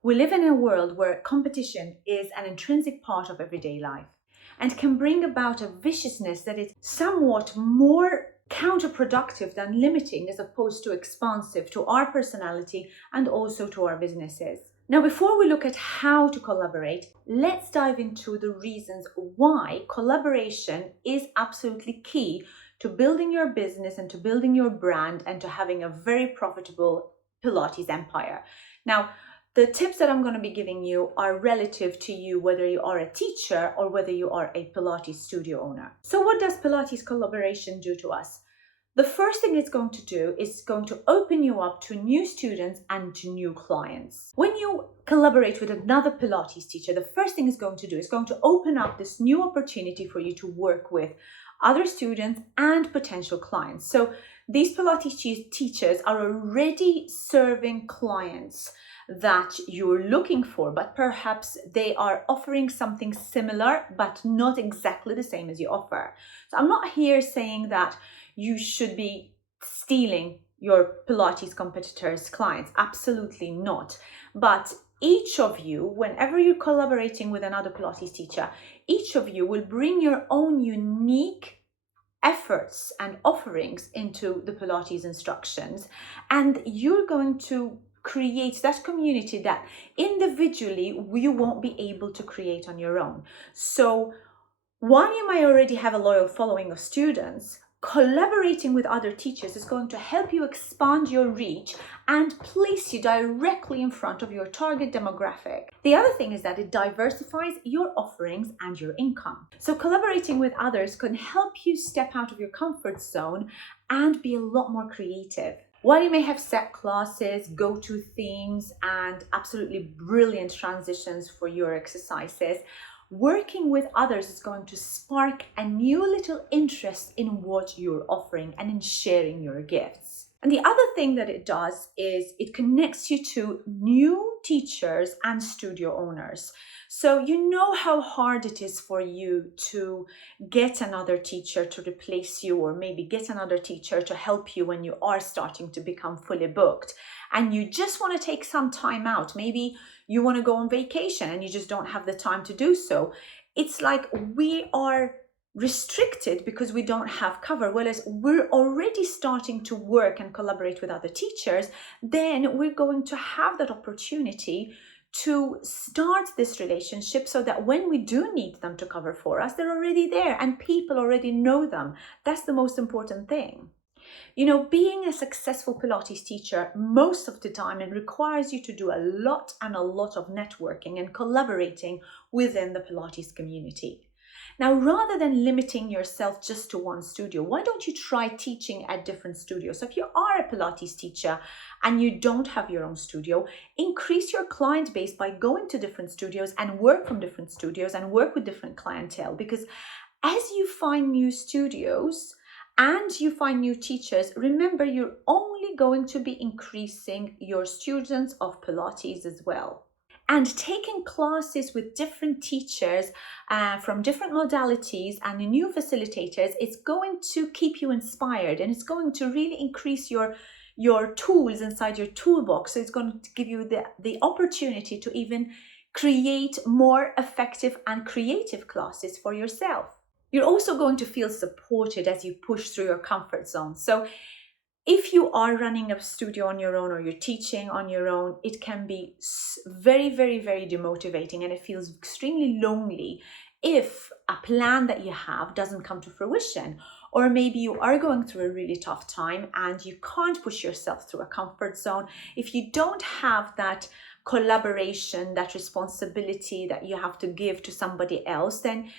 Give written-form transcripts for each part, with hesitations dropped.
We live in a world where competition is an intrinsic part of everyday life and can bring about a viciousness that is somewhat more counterproductive than limiting as opposed to expansive to our personality and also to our businesses. Now, before we look at how to collaborate, let's dive into the reasons why collaboration is absolutely key to building your business and to building your brand and to having a very profitable Pilates empire. Now, the tips that I'm going to be giving you are relative to you, whether you are a teacher or whether you are a Pilates studio owner. So what does Pilates collaboration do to us? The first thing it's going to do is going to open you up to new students and to new clients. When you collaborate with another Pilates teacher, the first thing it's going to do is going to open up this new opportunity for you to work with other students and potential clients. So these Pilates teachers are already serving clients that you're looking for, but perhaps they are offering something similar, but not exactly the same as you offer. So I'm not here saying that you should be stealing your Pilates competitors' clients. Absolutely not. But each of you, whenever you're collaborating with another Pilates teacher, each of you will bring your own unique efforts and offerings into the Pilates instructions, and you're going to create that community that individually you won't be able to create on your own. So while you might already have a loyal following of students, collaborating with other teachers is going to help you expand your reach and place you directly in front of your target demographic. The other thing is that it diversifies your offerings and your income. So collaborating with others can help you step out of your comfort zone and be a lot more creative. While you may have set classes, go-to themes, and absolutely brilliant transitions for your exercises, working with others is going to spark a new little interest in what you're offering and in sharing your gifts. And the other thing that it does is it connects you to new teachers and studio owners. So you know how hard it is for you to get another teacher to replace you, or maybe get another teacher to help you when you are starting to become fully booked. And you just want to take some time out. Maybe you want to go on vacation and you just don't have the time to do so. It's like we are restricted because we don't have cover. Whereas we're already starting to work and collaborate with other teachers, then we're going to have that opportunity to start this relationship so that when we do need them to cover for us, they're already there and people already know them. That's the most important thing. You know, being a successful Pilates teacher, most of the time, it requires you to do a lot of networking and collaborating within the Pilates community. Now, rather than limiting yourself just to one studio, why don't you try teaching at different studios? So if you are a Pilates teacher and you don't have your own studio, increase your client base by going to different studios and work from different studios and work with different clientele. Because as you find new studios and you find new teachers, remember, you're only going to be increasing your students of Pilates as well. And taking classes with different teachers from different modalities and new facilitators, it's going to keep you inspired, and it's going to really increase your tools inside your toolbox. So it's going to give you the opportunity to even create more effective and creative classes for yourself. You're also going to feel supported as you push through your comfort zone. So if you are running a studio on your own or you're teaching on your own, it can be very, very, very demotivating, and it feels extremely lonely if a plan that you have doesn't come to fruition. Or maybe you are going through a really tough time and you can't push yourself through a comfort zone. If you don't have that collaboration, that responsibility that you have to give to somebody else, then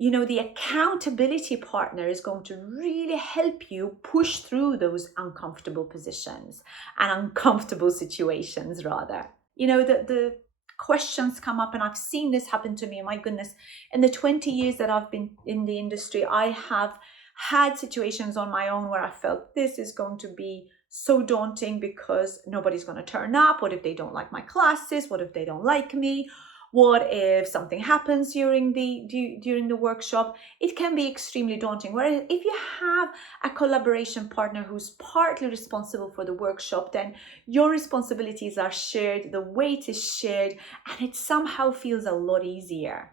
you know, the accountability partner is going to really help you push through those uncomfortable positions and uncomfortable situations, rather. You know, the questions come up, and I've seen this happen to me. My goodness, in the 20 years that I've been in the industry, I have had situations on my own where I felt this is going to be so daunting because nobody's going to turn up. What if they don't like my classes? What if they don't like me? What if something happens during the workshop? It can be extremely daunting. Whereas if you have a collaboration partner who's partly responsible for the workshop, then your responsibilities are shared, the weight is shared, and it somehow feels a lot easier.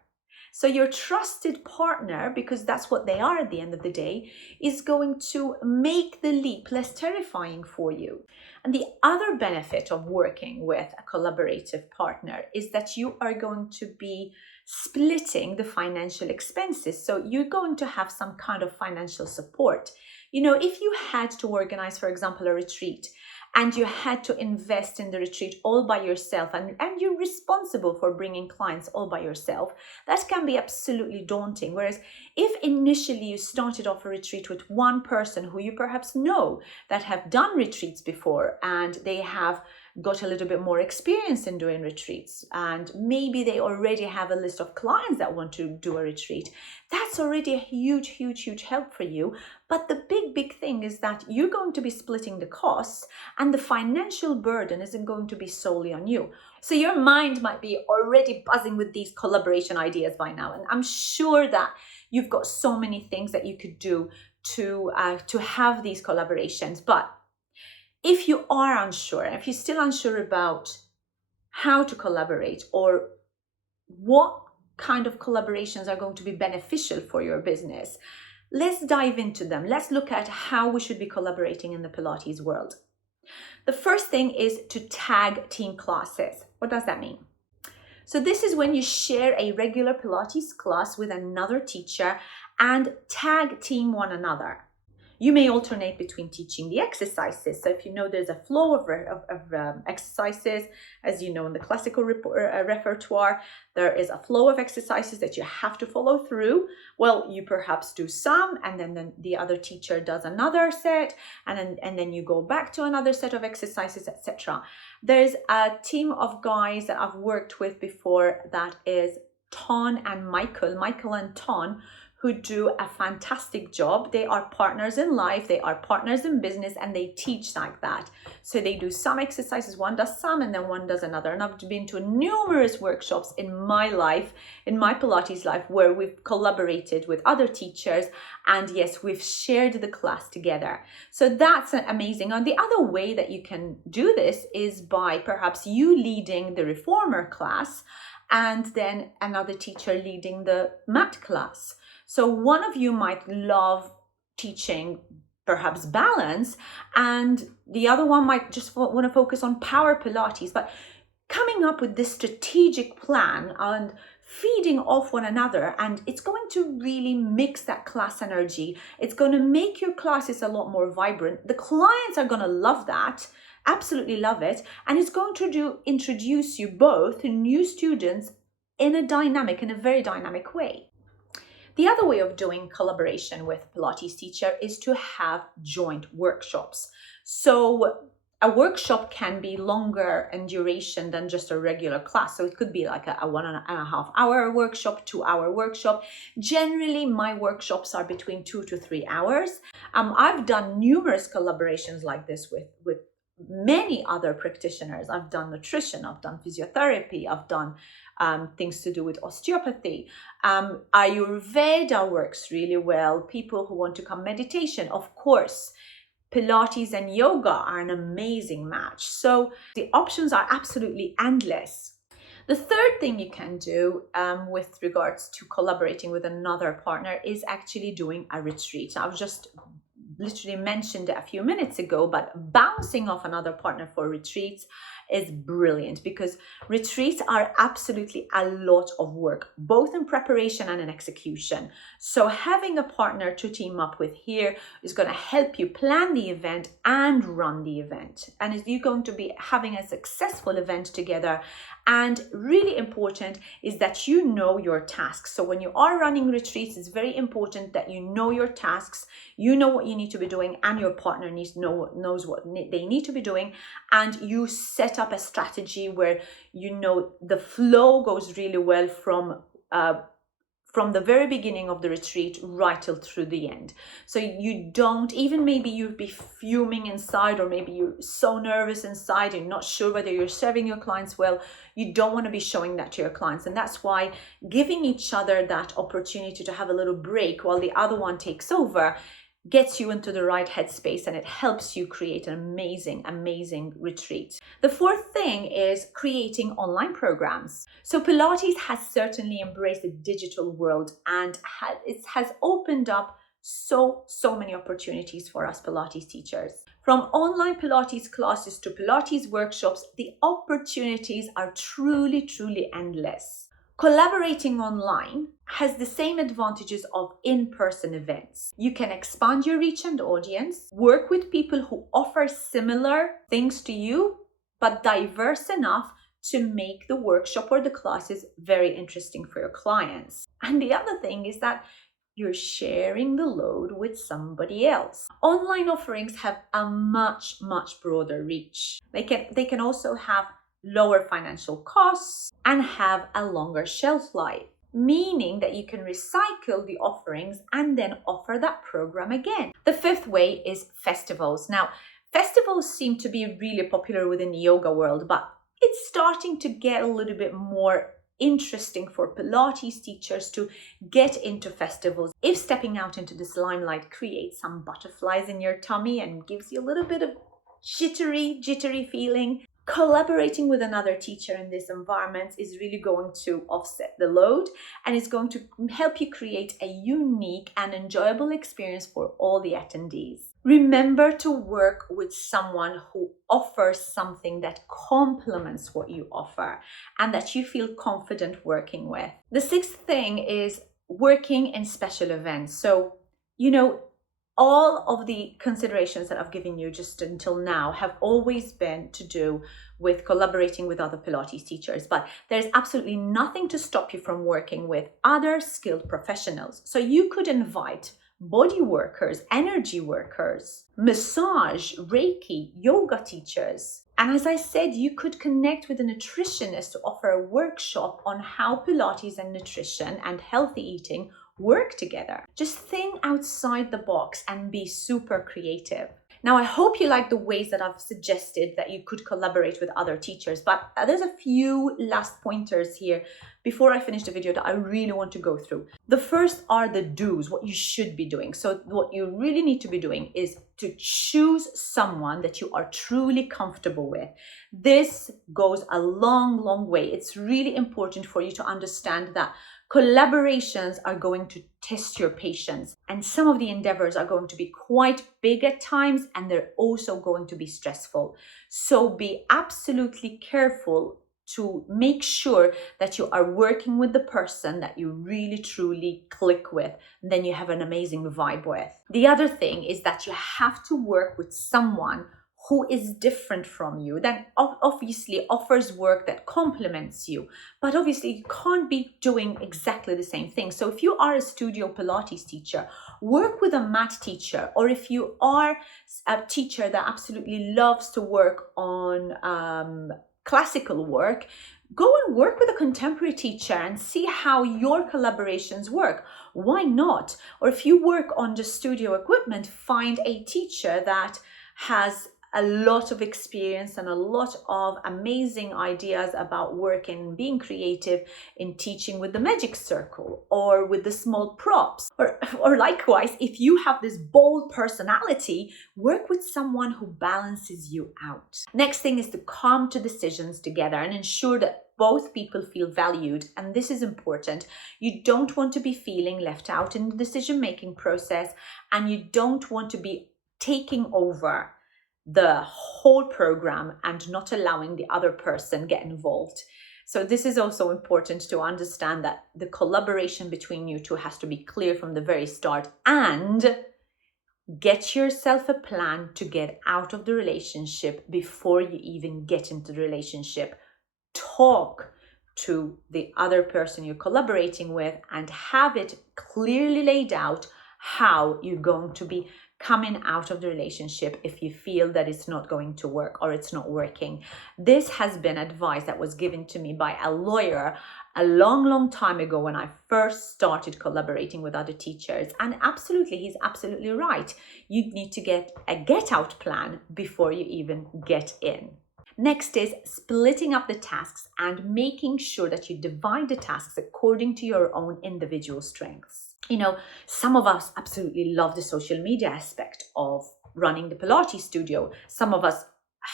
So your trusted partner, because that's what they are at the end of the day, is going to make the leap less terrifying for you. And the other benefit of working with a collaborative partner is that you are going to be splitting the financial expenses. So you're going to have some kind of financial support. You know, if you had to organize, for example, a retreat, and you had to invest in the retreat all by yourself, and you're responsible for bringing clients all by yourself, that can be absolutely daunting. Whereas if initially you started off a retreat with one person who you perhaps know that have done retreats before, and they have got a little bit more experience in doing retreats, and maybe they already have a list of clients that want to do a retreat, that's already a huge help for you. But the big thing is that you're going to be splitting the costs, and the financial burden isn't going to be solely on you. So your mind might be already buzzing with these collaboration ideas by now, and I'm sure that you've got so many things that you could do to have these collaborations. But if you are unsure, if you're still unsure about how to collaborate or what kind of collaborations are going to be beneficial for your business, let's dive into them. Let's look at how we should be collaborating in the Pilates world. The first thing is to tag team classes. What does that mean? So this is when you share a regular Pilates class with another teacher and tag team one another. You may alternate between teaching the exercises. So if you know there's a flow of exercises, as you know in the classical repertoire, there is a flow of exercises that you have to follow through. Well, you perhaps do some, and then the other teacher does another set, and then you go back to another set of exercises, etc. There's a team of guys that I've worked with before that is Ton and Michael and Ton, who do a fantastic job. They are partners in life, they are partners in business, and they teach like that. So they do some exercises, one does some, and then one does another. And I've been to numerous workshops in my life, in my Pilates life, where we've collaborated with other teachers, and yes, we've shared the class together. So that's amazing. And the other way that you can do this is by perhaps you leading the reformer class, and then another teacher leading the mat class. So one of you might love teaching perhaps balance, and the other one might just want to focus on power Pilates. But coming up with this strategic plan and feeding off one another, and it's going to really mix that class energy. It's going to make your classes a lot more vibrant. The clients are going to love that, absolutely love it, and it's going to introduce you both to new students in a very dynamic way. The other way of doing collaboration with a Pilates teacher is to have joint workshops. So a workshop can be longer in duration than just a regular class. So it could be like a 1.5 hour workshop, 2-hour workshop. Generally, my workshops are between 2 to 3 hours. I've done numerous collaborations like this with many other practitioners. I've done nutrition, I've done physiotherapy, I've done things to do with osteopathy. Ayurveda works really well. People who want to come meditation, of course. Pilates and yoga are an amazing match. So the options are absolutely endless. The third thing you can do with regards to collaborating with another partner is actually doing a retreat. I've just literally mentioned it a few minutes ago, but bouncing off another partner for retreats is brilliant, because retreats are absolutely a lot of work, both in preparation and in execution. So having a partner to team up with here is going to help you plan the event and run the event. And you're going to be having a successful event together. And really important is that you know your tasks. So when you are running retreats, it's very important that you know your tasks, you know what you need to be doing, and your partner knows what they need to be doing. And you set up a strategy where you know the flow goes really well from from the very beginning of the retreat right till through the end. So you don't, even maybe you'd be fuming inside, or maybe you're so nervous inside and not sure whether you're serving your clients well, you don't want to be showing that to your clients. And that's why giving each other that opportunity to have a little break while the other one takes over gets you into the right headspace, and it helps you create an amazing retreat. The fourth thing is creating online programs. So Pilates has certainly embraced the digital world, and it has opened up so many opportunities for us Pilates teachers. From online Pilates classes to Pilates workshops, the opportunities are truly endless. Collaborating online has the same advantages of in-person events. You can expand your reach and audience, work with people who offer similar things to you, but diverse enough to make the workshop or the classes very interesting for your clients. And the other thing is that you're sharing the load with somebody else. Online offerings have a much broader reach. They can also have lower financial costs and have a longer shelf life, meaning that you can recycle the offerings and then offer that program again. The fifth way is festivals. Now, festivals seem to be really popular within the yoga world, but it's starting to get a little bit more interesting for Pilates teachers to get into festivals. If stepping out into this limelight creates some butterflies in your tummy and gives you a little bit of jittery feeling, collaborating with another teacher in this environment is really going to offset the load, and it's going to help you create a unique and enjoyable experience for all the attendees. Remember to work with someone who offers something that complements what you offer and that you feel confident working with. The sixth thing is working in special events. So, all of the considerations that I've given you just until now have always been to do with collaborating with other Pilates teachers, but there's absolutely nothing to stop you from working with other skilled professionals. So you could invite body workers, energy workers, massage, Reiki, yoga teachers. And as I said, you could connect with a nutritionist to offer a workshop on how Pilates and nutrition and healthy eating work together. Just think outside the box and be super creative. Now, I hope you like the ways that I've suggested that you could collaborate with other teachers, but there's a few last pointers here before I finish the video that I really want to go through. The first are the do's, what you should be doing. So what you really need to be doing is to choose someone that you are truly comfortable with. This goes a long way. It's really important for you to understand that collaborations are going to test your patience, and some of the endeavors are going to be quite big at times, and they're also going to be stressful. So be absolutely careful to make sure that you are working with the person that you really truly click with, and then you have an amazing vibe with. The other thing is that you have to work with someone who is different from you, that obviously offers work that complements you, but obviously you can't be doing exactly the same thing. So if you are a studio Pilates teacher, work with a mat teacher, or if you are a teacher that absolutely loves to work on classical work, go and work with a contemporary teacher and see how your collaborations work. Why not? Or if you work on just studio equipment, find a teacher that has a lot of experience and a lot of amazing ideas about working, being creative in teaching with the magic circle or with the small props. Or likewise, if you have this bold personality, work with someone who balances you out. Next thing is to come to decisions together and ensure that both people feel valued, and this is important. You don't want to be feeling left out in the decision-making process, and you don't want to be taking over the whole program and not allowing the other person get involved. So this is also important to understand, that the collaboration between you two has to be clear from the very start, and get yourself a plan to get out of the relationship before you even get into the relationship. Talk to the other person you're collaborating with and have it clearly laid out how you're going to be coming out of the relationship if you feel that it's not going to work or it's not working. This has been advice that was given to me by a lawyer a long time ago when I first started collaborating with other teachers. And absolutely, he's absolutely right. You need to get a get out plan before you even get in. Next is splitting up the tasks and making sure that you divide the tasks according to your own individual strengths. You know, some of us absolutely love the social media aspect of running the Pilates studio. Some of us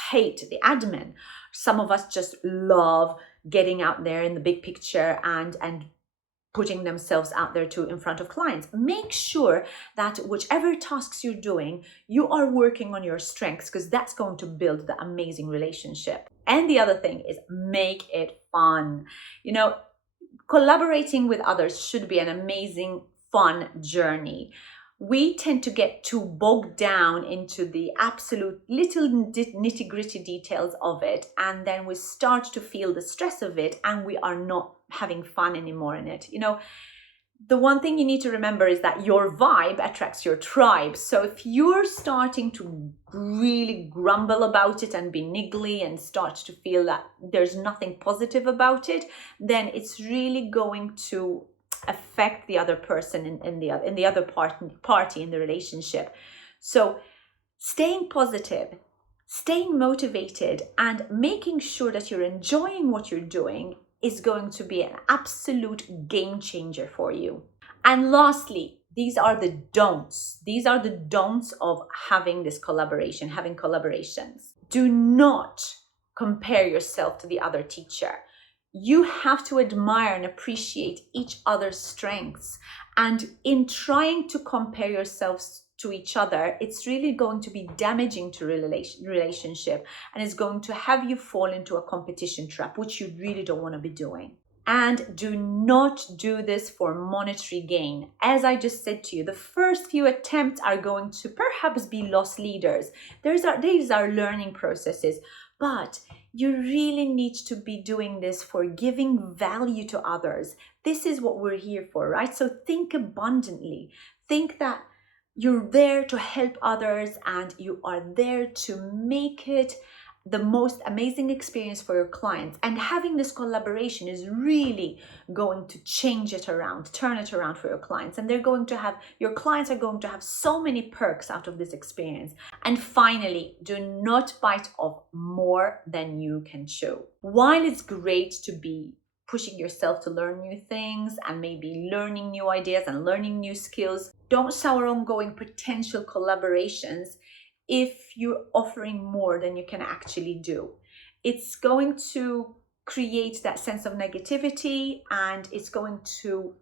hate the admin. Some of us just love getting out there in the big picture and putting themselves out there in front of clients. Make sure that whichever tasks you're doing, you are working on your strengths, because that's going to build the amazing relationship. And the other thing is make it fun. You know, collaborating with others should be an amazing, fun journey. We tend to get too bogged down into the absolute little nitty-gritty details of it, and then we start to feel the stress of it, and we are not having fun anymore in it. You know, the one thing you need to remember is that your vibe attracts your tribe. So if you're starting to really grumble about it and be niggly and start to feel that there's nothing positive about it, then it's really going to affect the other person in the other party in the relationship. So staying positive, staying motivated, and making sure that you're enjoying what you're doing is going to be an absolute game changer for you. And lastly, these are the don'ts. These are the don'ts of having this collaboration, having collaborations. Do not compare yourself to the other teacher. You have to admire and appreciate each other's strengths. And in trying to compare yourselves to each other, it's really going to be damaging to relationship, and it's going to have you fall into a competition trap, which you really don't want to be doing. And do not do this for monetary gain. As I just said to you, the first few attempts are going to perhaps be loss leaders. These are learning processes, but you really need to be doing this for giving value to others. This is what we're here for, right? So think abundantly. Think that you're there to help others, and you are there to make it the most amazing experience for your clients. And having this collaboration is really going to change it around, turn it around for your clients. And your clients are going to have so many perks out of this experience. And finally, do not bite off more than you can chew. While it's great to be pushing yourself to learn new things and maybe learning new ideas and learning new skills, don't sour ongoing potential collaborations if you're offering more than you can actually do. It's going to create that sense of negativity, and it's going to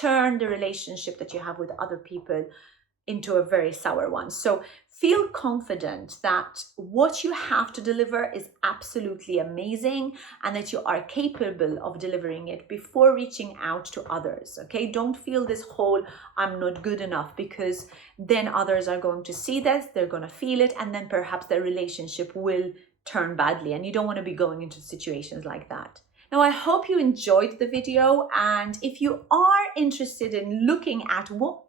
turn the relationship that you have with other people into a very sour one. So feel confident that what you have to deliver is absolutely amazing and that you are capable of delivering it before reaching out to others. Okay, don't feel this whole I'm not good enough, because then others are going to see this, they're going to feel it, and then perhaps their relationship will turn badly, and you don't want to be going into situations like that. Now, I hope you enjoyed the video, and if you are interested in looking at what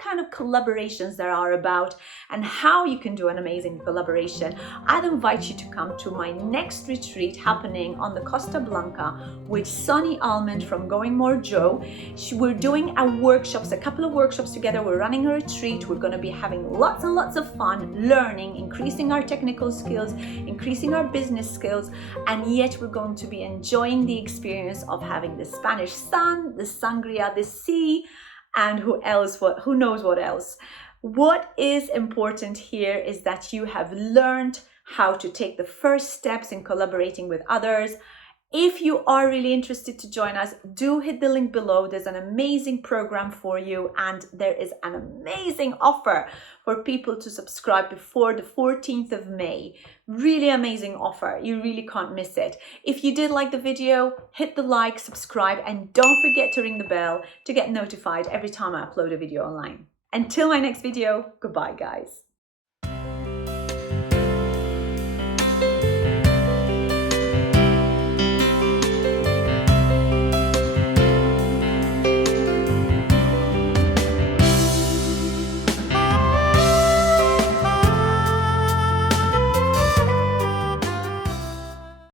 kind of collaborations there are about and how you can do an amazing collaboration, I'd invite you to come to my next retreat happening on the Costa Blanca with Sunny Almond from Going More Joe. We're doing a couple of workshops together. We're running a retreat. We're going to be having lots and lots of fun, learning, increasing our technical skills, increasing our business skills, and yet we're going to be enjoying the experience of having the Spanish sun, the sangria, the sea, and who knows what else. What is important here is that you have learned how to take the first steps in collaborating with others. If you are really interested to join us, do hit the link below. There's an amazing program for you, and there is an amazing offer for people to subscribe before the 14th of May. Really amazing offer. You really can't miss it. If you did like the video, hit the like, subscribe, and don't forget to ring the bell to get notified every time I upload a video online. Until my next video, goodbye guys.